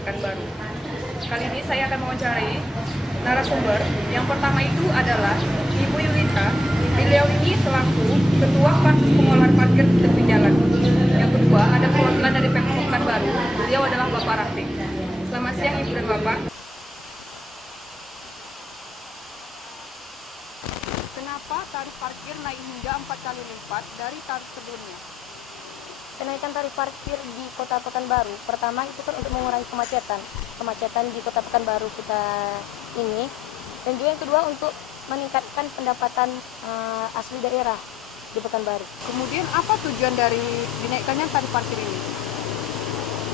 Pekanbaru. Kali ini saya akan mewawancarai narasumber. Yang pertama itu adalah Ibu Yulita. Beliau ini selaku Ketua Pansus Pengolahan Parkir di Tepi Jalan. Yang kedua ada perwakilan dari Pemkot Pekanbaru. Beliau adalah Bapak Rafiq. Selamat siang Ibu dan Bapak. Kenapa tarif parkir naik hingga 4 kali lipat dari tarif sebelumnya? Kenaikan tarif parkir di Kota Pekanbaru, pertama itu kan untuk mengurangi kemacetan di Kota Pekanbaru kita ini, dan juga yang kedua untuk meningkatkan pendapatan asli daerah di Pekanbaru. Kemudian apa tujuan dari dinaikkannya tarif parkir ini?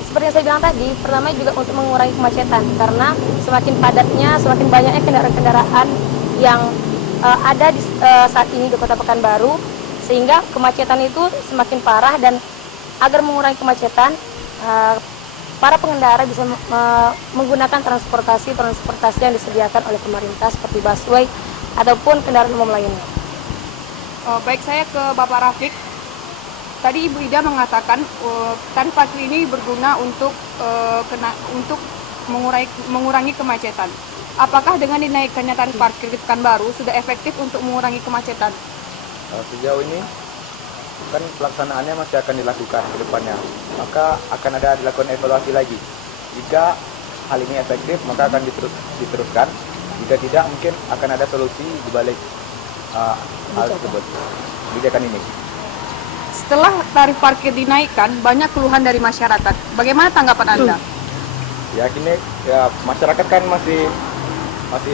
Seperti yang saya bilang tadi, pertama juga untuk mengurangi kemacetan, karena semakin padatnya, semakin banyaknya kendaraan-kendaraan yang ada di saat ini di Kota Pekanbaru, sehingga kemacetan itu semakin parah. Dan agar mengurangi kemacetan, para pengendara bisa menggunakan transportasi yang disediakan oleh pemerintah seperti busway ataupun kendaraan umum lainnya. Baik, saya ke Bapak Rafiq. Tadi Ibu Ida mengatakan tarif parkir ini berguna untuk mengurangi kemacetan. Apakah dengan dinaikkannya tarif parkir di Pekanbaru sudah efektif untuk mengurangi kemacetan? Sejauh ini kan pelaksanaannya masih akan dilakukan ke depannya, maka akan ada dilakukan evaluasi lagi. Jika hal ini efektif, maka akan diteruskan. Jika tidak, mungkin akan ada solusi di balik hal tersebut, kebijakan ini. Setelah tarif parkir dinaikkan, banyak keluhan dari masyarakat. Bagaimana tanggapan Anda? Ya, kini ya masyarakat kan masih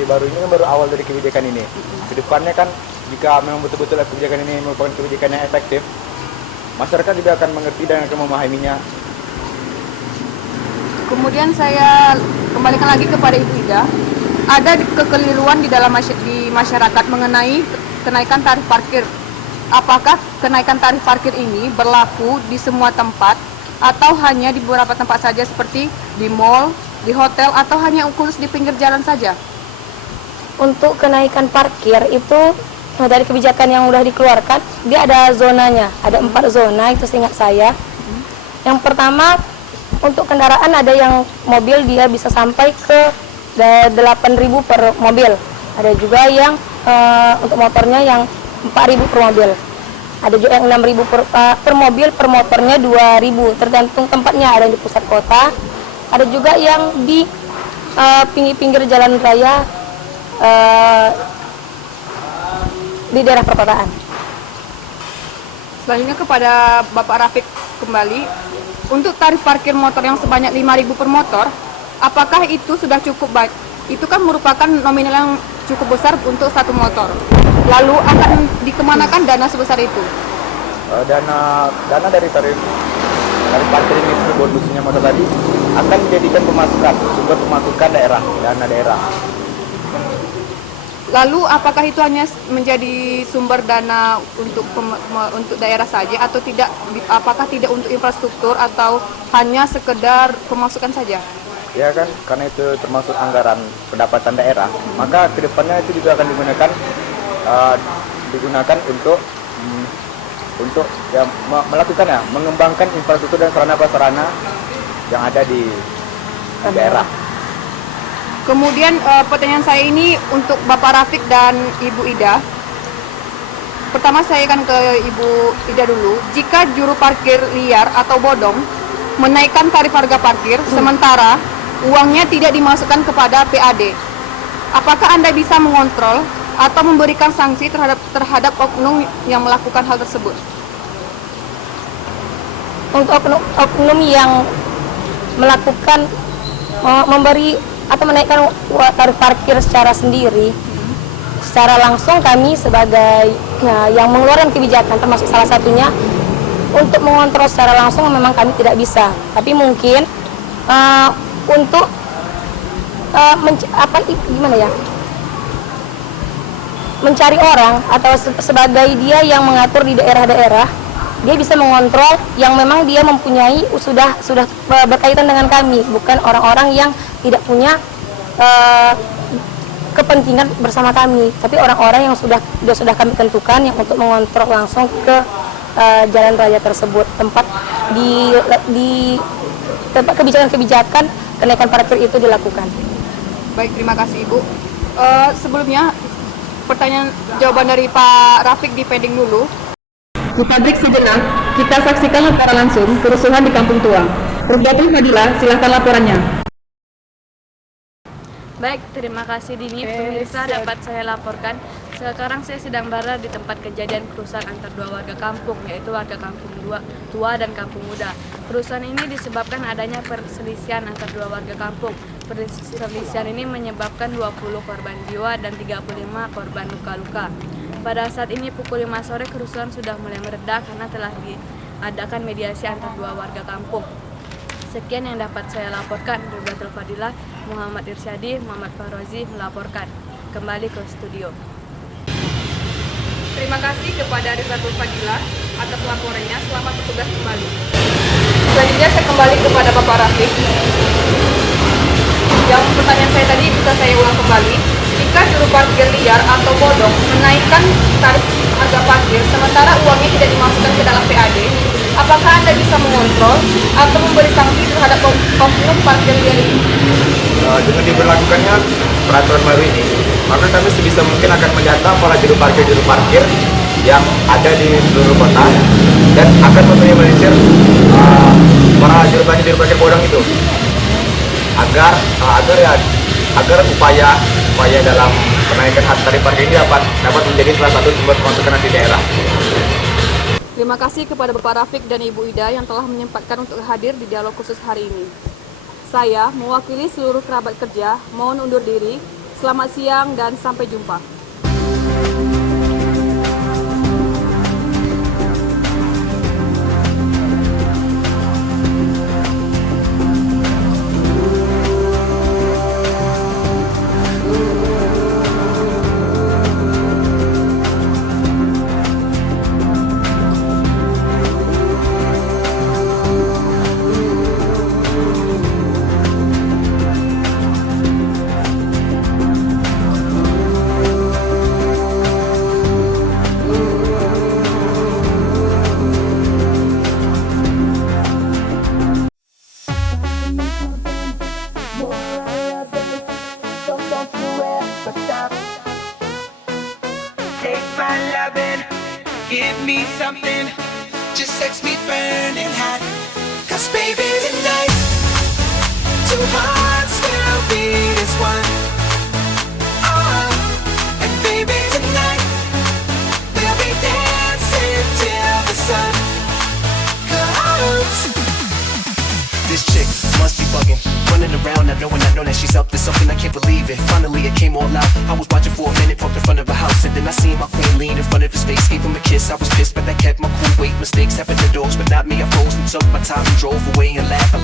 baru, ini kan baru awal dari kebijakan ini. Kedepannya kan jika memang betul-betul kebijakan ini merupakan kebijakan yang efektif, masyarakat juga akan mengerti dan akan memahaminya. Kemudian saya kembalikan lagi kepada Ibu Ida. Ada kekeliruan di dalam masyarakat mengenai kenaikan tarif parkir. Apakah kenaikan tarif parkir ini berlaku di semua tempat atau hanya di beberapa tempat saja seperti di mal, di hotel, atau hanya khusus di pinggir jalan saja? Untuk kenaikan parkir itu dari kebijakan yang sudah dikeluarkan, dia ada zonanya, ada 4 zona itu seingat saya. Yang pertama, untuk kendaraan ada yang mobil dia bisa sampai ke 8.000 per mobil. Ada juga yang untuk motornya yang 4.000 per mobil. Ada juga yang 6.000 per mobil, per motornya 2.000, tergantung tempatnya. Ada yang di pusat kota, ada juga yang di pinggir-pinggir jalan raya, di daerah perkotaan. Selanjutnya kepada Bapak Rafiq kembali. Untuk tarif parkir motor yang sebanyak 5.000 per motor, apakah itu sudah cukup baik? Itu kan merupakan nominal yang cukup besar untuk satu motor. Lalu akan dikemanakan dana sebesar itu? Dana dari tarif parkir ini tersebut, khususnya motor tadi, akan dijadikan sumber pemasukan dana daerah. Lalu apakah itu hanya menjadi sumber dana untuk daerah saja atau tidak? Apakah tidak untuk infrastruktur atau hanya sekedar pemasukan saja? Ya kan, karena itu termasuk anggaran pendapatan daerah, maka kedepannya itu juga akan digunakan untuk ya, mengembangkan infrastruktur dan sarana-prasarana yang ada di daerah. Kemudian pertanyaan saya ini untuk Bapak Rafiq dan Ibu Ida. Pertama saya akan ke Ibu Ida dulu. Jika juru parkir liar atau bodong menaikkan tarif harga parkir sementara uangnya tidak dimasukkan kepada PAD, apakah Anda bisa mengontrol atau memberikan sanksi terhadap oknum yang melakukan hal tersebut? Untuk oknum yang melakukan memberi atau menaikkan tarif parkir secara sendiri, secara langsung kami sebagai yang mengeluarkan kebijakan, termasuk salah satunya untuk mengontrol secara langsung memang kami tidak bisa. Tapi mungkin untuk mencari orang atau sebagai dia yang mengatur di daerah-daerah, dia bisa mengontrol yang memang dia mempunyai sudah berkaitan dengan kami, bukan orang-orang yang tidak punya kepentingan bersama kami, tapi orang-orang yang sudah kami tentukan yang untuk mengontrol langsung ke jalan raya tersebut, tempat kebijakan-kebijakan kenaikan parkir itu dilakukan. Baik, terima kasih Ibu. Sebelumnya, jawaban dari Pak Rafiq dipending dulu. Kita break sejenak, kita saksikan secara langsung kerusuhan di Kampung Tua. Rukiatul Fadila, silakan laporannya. Baik, terima kasih Dini. Pemirsa, dapat saya laporkan. Sekarang saya sedang berada di tempat kejadian kerusuhan antar dua warga kampung, yaitu warga Kampung Tua dan Kampung Muda. Kerusuhan ini disebabkan adanya perselisihan antar dua warga kampung. Perselisihan ini menyebabkan 20 korban jiwa dan 35 korban luka-luka. Pada saat ini pukul 5 sore kerusuhan sudah mulai mereda karena telah diadakan mediasi antar dua warga kampung. Sekian yang dapat saya laporkan. Rukiatul Fadila, Muhammad Irsyadi, Muhammad Farozi melaporkan. Kembali ke studio. Terima kasih kepada Rukiatul Fadila atas laporannya. Selamat bertugas kembali. Selanjutnya saya kembali kepada Bapak Rafiq. Yang pertanyaan saya tadi bisa saya ulang kembali. Jika juru parkir liar atau bodong menaikkan tarif harga parkir sementara uangnya tidak dimasukkan ke dalam PAD, apakah Anda bisa mengontrol atau memberi sanksi terhadap oknum parkir liar ini? Dengan diberlakukannya peraturan baru ini, maka kami sebisa mungkin akan mendata para juru parkir yang ada di seluruh kota dan akan meminimalisir para juru parkir bodong itu agar upaya dalam kenaikan tarif parkir ini dapat menjadi salah satu sumber pemasukan di daerah. Terima kasih kepada Bapak Rafiq dan Ibu Ida yang telah menyempatkan untuk hadir di dialog khusus hari ini. Saya mewakili seluruh kerabat kerja, mohon undur diri. Selamat siang dan sampai jumpa. Take my lovin', give me something, just sets me burning hot. 'Cause baby tonight, two hearts will beat as one. Oh, and baby tonight, we'll be dancing till the sun comes. This chick must be bugging, running around not knowing that she's up to something. I can't believe it, finally it came all out. I was watching for a minute, parked in front of a house, and then I seen my queen lean in front of his face, gave him a kiss. I was pissed, but I kept my cool. Wait, mistakes happen to dogs, but not me. I froze and took my time and drove away and laughed.